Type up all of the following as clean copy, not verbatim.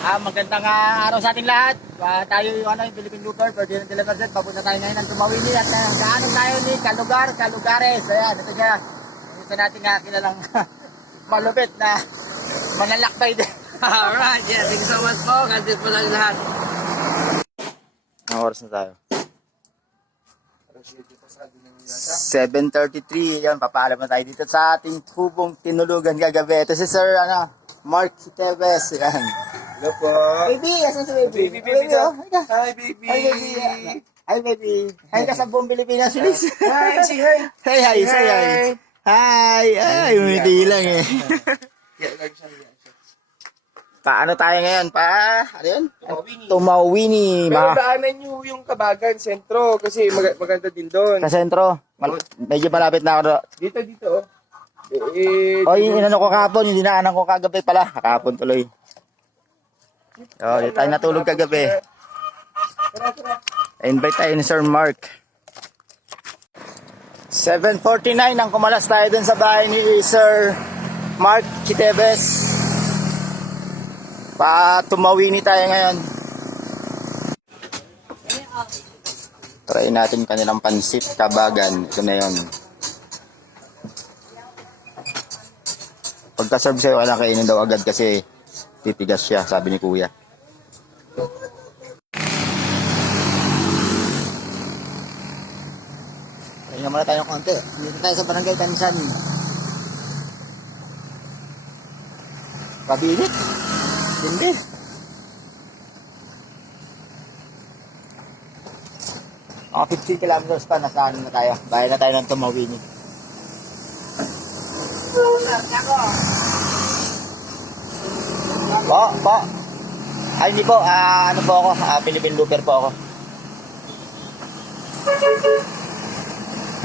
Magandang araw sa ating lahat. Tayo yung yung Philippine Looper, Ferdinand de la Merced. Papunta tayo ngayon ng Tumawini at daanan tayo ni Calugares. Ayan, ito siya. Ito natin kilalang malupit na manlalakbay din. Alright, yeah, thank you so much po. God bless po lang lahat. Anong oras na tayo? 7:33. Yan, papaalam na tayo dito sa ating tubong tinulugan kagabi. Ito si Sir Mark Teves. Yan. Hello po. Baby, asan si baby? Baby, Oh. Hi, baby. Hi, baby. Hi, baby. Hi ka sa buong Pilipinas, please. Hi, say hi. Say hi, say hi. Hi. Ay, umiti lang eh. Paano tayo ngayon? Ano yun? Tumawini. Pero daanan nyo yung Kabagan, sentro, kasi maganda din doon. Sa sentro. Medyo malapit na ako. Dito. O, yung inano ko kahapon, yung dinaanan ko kagabi pala. Kahapon tuloy. O, di tayo natulog kagabi. Invite tayo ni Sir Mark. 7:49 ang kumalas tayo dun sa bahay ni Sir Mark Teves. Tumawini tayo ngayon. Try natin kanilang pansit Kabagan. Ito na yun. Pagka-serve sa'yo, wala kainin daw agad kasi titigas siya, sabi ni Kuya. Pahinga muna tayo konti. Dito tayo sa Barangay Tansan. Kabilit. Hindi. Mga 15 kilometers pa, nasa na tayo. Bayan na tayo ng Tumawini. Po. Ay, hindi po. Ano po ako? Philippine Looper po ako.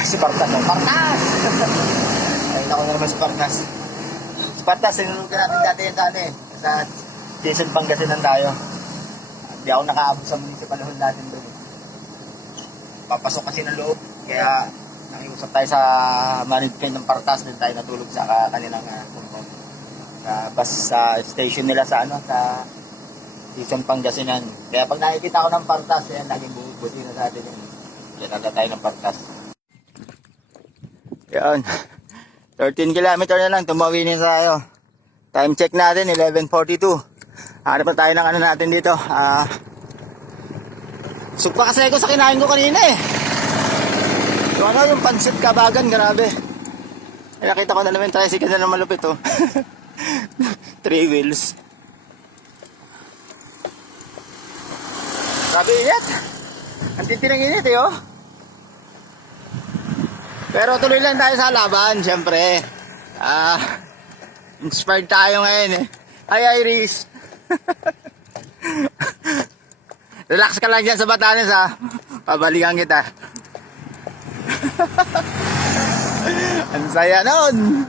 Si Partas. Partas! Ayun ako na naman si Partas. Si Partas, sinulugan natin dati yan sa Quezon, Pangasinan tayo. Hindi ako nakaabot sa municipal hall natin doon. Papasok kasi ng loob. Kaya nakiusap tayo sa management ng Partas. Doon tayo natulog sa kanilang bus sa station nila sa Quezon, Pangasinan. Kaya pag nakikita ko ng Partas, yan, laging buti na sa atin yun. Kaya nagla tayo ng Partas. Yan. 13 kilometer na lang, tumawinin tayo. Time check natin, 11:42. Hanap na tayo ng natin dito. Sugpa kasi ako sa kinain ko kanina eh. Yung pansit Kabagan, grabe. Ay, nakita ko na naman tricycle na malupit oh. 3 wheels. Grabe init. Ang titi ng init eh oh. Pero tuloy lang tayo sa laban, syempre. Inspired tayo ngayon eh. Hi Iris. Relax ka lang dyan sa Batanes ha. Pabalikan kita. Ang saya nun.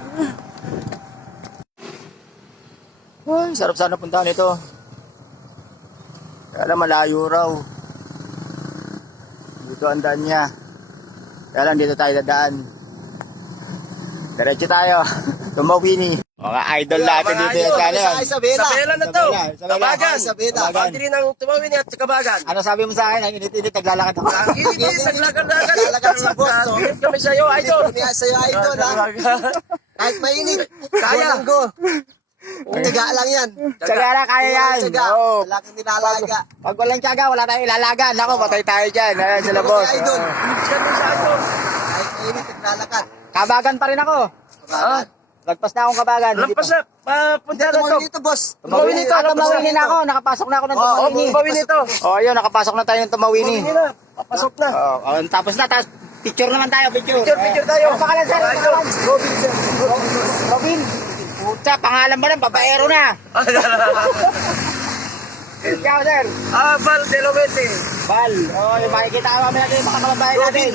Ay, sarap sana puntahan ito. Kaya lang malayo raw. Dito ang daan niya. Kaya lang dito tayo dadaan. Diretso tayo. Tumawini. Mga idol natin dito yung channel. Isabela na to. Kabagan. Isabela. Boundary ng Tumawini at Kabagan. Ano sabi mo sa akin? Ang init-init, naglalakad ako. Ang init, naglakad sa boss. Init kami sa'yo, idol. Sa'yo, idol, ha? Kahit mainit. Kaya. Tiga lang yan. Tsaga na, kaya yan. Tiga. Oo. Lalaking nilalaga. Pag walang tsaga, wala tayong ilalaga. Nako, patay tayo dyan. Ayan sila boss. Idol. Kami sa idol. Kahit mainit, naglalakad. Kabagan pa rin ako. Kabagan. Lagpas na akong Kabagan. Lampas na. Punta na to. Tumawin dito, boss. Tumawini to. Tumawini na ako. Nakapasok na ako ng Tumawini. Tumawini to. Ayun, nakapasok na tayo ng Tumawini. Tumawini na. Papasok na. Tapos na, tapos picture naman tayo, picture. Picture tayo. Ano pangalan sir? Ano pangalan? Robin. Puta, pangalan ba lang? Babaero na. Ikaw, sir. Val de Lovete. Bal. Yung makikita ka namin natin, mga kababayan natin.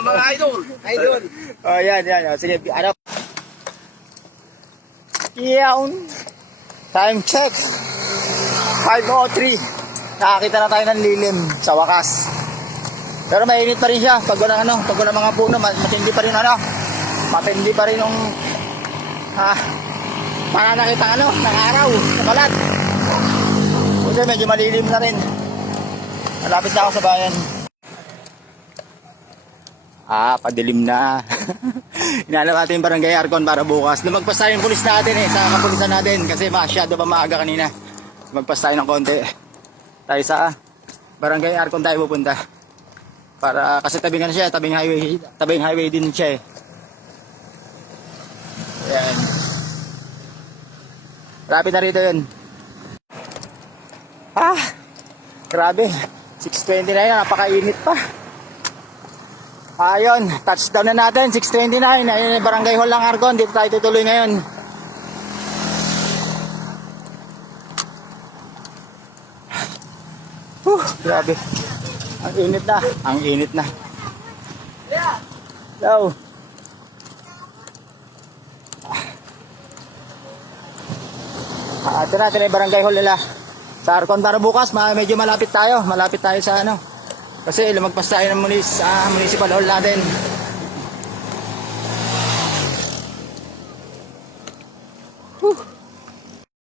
Mga idol. Idol. Yan. Sige, ano? Yawn. Time check. 5:03. Nakakita na tayo ng lilim sa wakas. Pero mainit pa rin siya pag walang mga puno, matindi pa rin matindi pa rin yung pananakita ng araw, sa balat. Kasi medyo malilim na rin. Malapit na ako sa bayan. Padilim na. Inalap natin yung barangay Arcon para bukas. Lumagpas tayo yung pulis natin sa kapulisan natin kasi masyado pa maaga kanina. Lumagpas tayo ng konti. Tayo sa barangay Arcon tayo pupunta. Para kasi tabing ano siya, tabing highway din siya eh. Ayan. Rapid na rito yun. Grabe. 6:20 na yun, napakainit pa. Ayun, touchdown na natin, 6:29. Ayun yung barangay hall ng Arcon. Dito tayo tutuloy ngayon. Grabe. Ang init na. Ang init na. Hello. Ito natin yung barangay hall nila. Sa Arcon para bukas, medyo malapit tayo. Malapit tayo sa ano. Kasi lumagpas tayo ng municipal hall natin.